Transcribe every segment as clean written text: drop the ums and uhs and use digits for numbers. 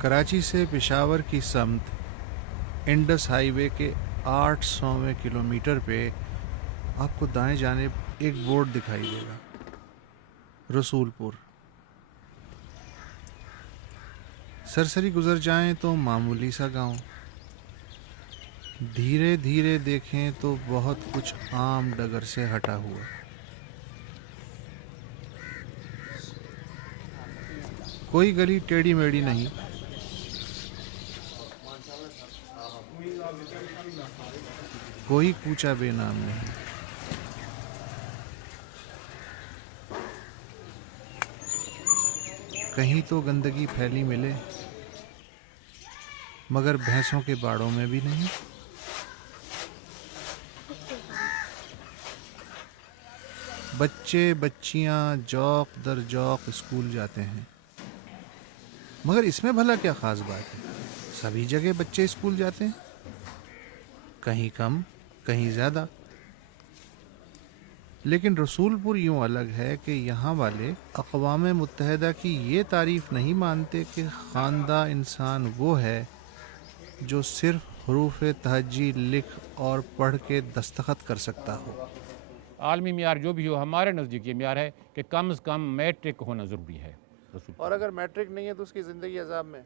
کراچی سے پشاور کی سمت انڈس ہائی وے کے 800ویں کلومیٹر پہ آپ کو دائیں جانب ایک بورڈ دکھائی دے گا، رسول پور۔ سرسری گزر جائیں تو معمولی سا گاؤں، دھیرے دھیرے دیکھیں تو بہت کچھ عام ڈگر سے ہٹا ہوا۔ کوئی گلی ٹیڑھی میڑھی نہیں، کوئی کوچہ بے نام نہیں۔ کہیں تو گندگی پھیلی ملے، مگر بھینسوں کے باڑوں میں بھی نہیں۔ بچے بچیاں جوق در جوق اسکول جاتے ہیں، مگر اس میں بھلا کیا خاص بات ہے؟ سبھی جگہ بچے اسکول جاتے ہیں، کہیں کم کہیں زیادہ۔ لیکن رسول پور یوں الگ ہے کہ یہاں والے اقوام متحدہ کی یہ تعریف نہیں مانتے کہ خواندہ انسان وہ ہے جو صرف حروف تہجی لکھ اور پڑھ کے دستخط کر سکتا ہو۔ عالمی معیار جو بھی ہو، ہمارے نزدیک یہ معیار ہے کہ کم از کم میٹرک ہونا ضروری ہے۔ اور اگر میٹرک نہیں ہے تو اس کی زندگی عذاب میں؟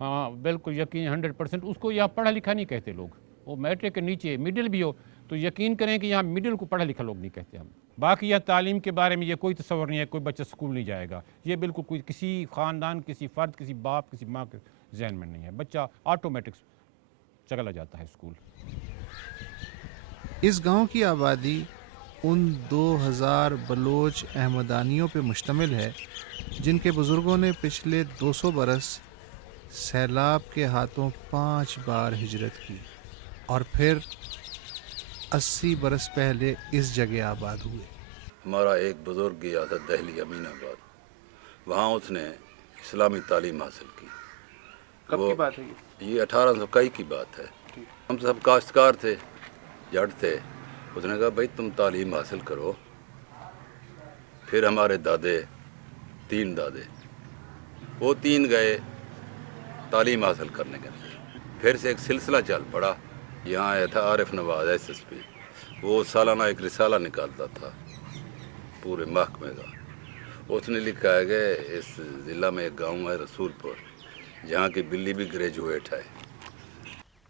ہاں بالکل یقین 100%۔ اس کو یہاں پڑھا لکھا نہیں کہتے لوگ، وہ میٹرک کے نیچے مڈل بھی ہو تو یقین کریں کہ یہاں مڈل کو پڑھا لکھا لوگ نہیں کہتے ہم۔ باقی یہ تعلیم کے بارے میں یہ کوئی تصور نہیں ہے کوئی بچہ اسکول نہیں جائے گا، یہ بالکل کوئی کسی خاندان کسی فرد کسی باپ کسی ماں کے ذہن میں نہیں ہے، بچہ آٹومیٹک چلا جاتا ہے اسکول۔ اس گاؤں کی آبادی ان 2000 بلوچ احمدانیوں پہ مشتمل ہے جن کے بزرگوں نے پچھلے 200 برس سیلاب کے ہاتھوں 5 بار ہجرت کی اور پھر 80 برس پہلے اس جگہ آباد ہوئے۔ ہمارا ایک بزرگ گیا تھا دہلی امین آباد، وہاں اس نے اسلامی تعلیم حاصل کی۔ کب کی بات ہے یہ 1821 کی بات ہے۔ ہم سب کاشتکار تھے، جٹ تھے۔ اس نے کہا بھائی تم تعلیم حاصل کرو۔ پھر ہمارے دادے، 3 دادے، وہ 3 گئے تعلیم حاصل کرنے کے لیے۔ پھر سے ایک سلسلہ چل پڑا۔ یہاں آیا تھا عارف نواز SSP، وہ سالانہ ایک رسالہ نکالتا تھا پورے محکمے کا۔ اس نے لکھا ہے کہ اس ضلع میں ایک گاؤں ہے رسول پور، جہاں کی بلی بھی گریجویٹ ہے۔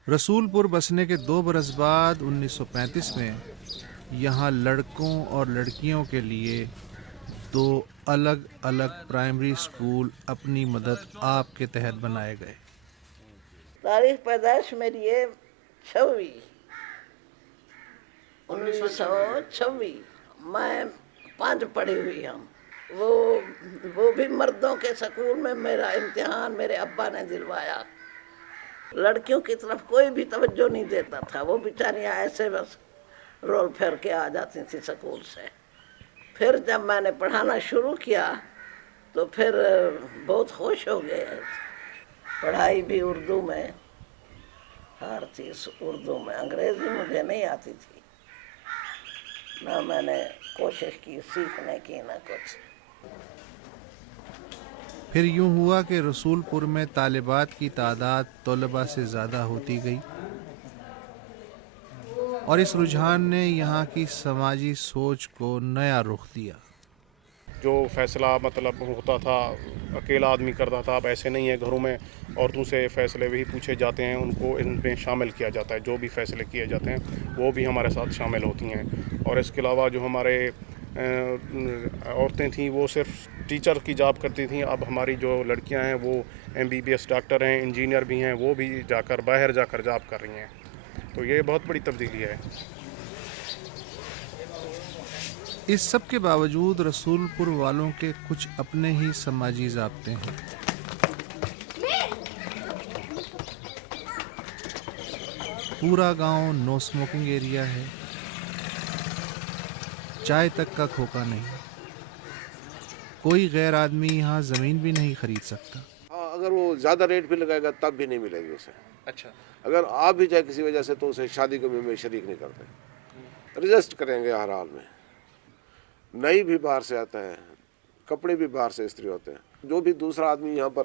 رسول پور بسنے کے 2 برس بعد 1935 میں یہاں لڑکوں اور لڑکیوں کے لیے 2 الگ الگ پرائمری اسکول اپنی مدد آپ کے تحت بنائے گئے۔ تاریخ پیدائش میری ہے 1926۔ میں 5 پڑھی ہوئی ہوں۔ وہ بھی مردوں کے سکول میں میرا امتحان میرے ابا نے دلوایا۔ لڑکیوں کی طرف کوئی بھی توجہ نہیں دیتا تھا، وہ بیچاریاں ایسے بس رول پھیر کے آ جاتی تھی سکول سے۔ پھر جب میں نے پڑھانا شروع کیا تو پھر بہت خوش ہو گئے۔ پڑھائی بھی اردو میں، ہر چیز اردو میں، انگریزی مجھے نہیں آتی تھی، نہ میں نے کوشش کی سیکھنے کی نہ کچھ۔ پھر یوں ہوا کہ رسول پور میں طالبات کی تعداد طلباء سے زیادہ ہوتی گئی اور اس رجحان نے یہاں کی سماجی سوچ کو نیا رخ دیا۔ جو فیصلہ مطلب ہوتا تھا اکیلا آدمی کرتا تھا، اب ایسے نہیں ہے۔ گھروں میں عورتوں سے فیصلے بھی پوچھے جاتے ہیں، ان کو ان میں شامل کیا جاتا ہے۔ جو بھی فیصلے کیے جاتے ہیں وہ بھی ہمارے ساتھ شامل ہوتی ہیں۔ اور اس کے علاوہ جو ہمارے عورتیں تھیں وہ صرف ٹیچر کی جاب کرتی تھیں، اب ہماری جو لڑکیاں ہیں وہ MBBS ڈاکٹر ہیں، انجینئر بھی ہیں، وہ بھی باہر جا کر جاب کر رہی ہیں۔ تو یہ بہت بڑی تبدیلی ہے۔ اس سب کے باوجود رسول پور والوں کے کچھ اپنے ہی سماجی ضابطے ہیں۔ پورا گاؤں نو اسموکنگ ایریا ہے، چائے تک کا کھوکا نہیں، کوئی غیر آدمی یہاں زمین بھی نہیں خرید سکتا۔ اگر وہ زیادہ ریٹ بھی لگائے گا تب بھی نہیں ملے گی اسے۔ اچھا، اگر آپ بھی جائے کسی وجہ سے تو اسے شادی کو میں شریک نہیں کرتے، رجسٹ کریں گے ہر حال میں۔ نئی بھی باہر سے آتا ہے، کپڑے بھی باہر سے استری ہوتے ہیں۔ جو بھی دوسرا آدمی یہاں پر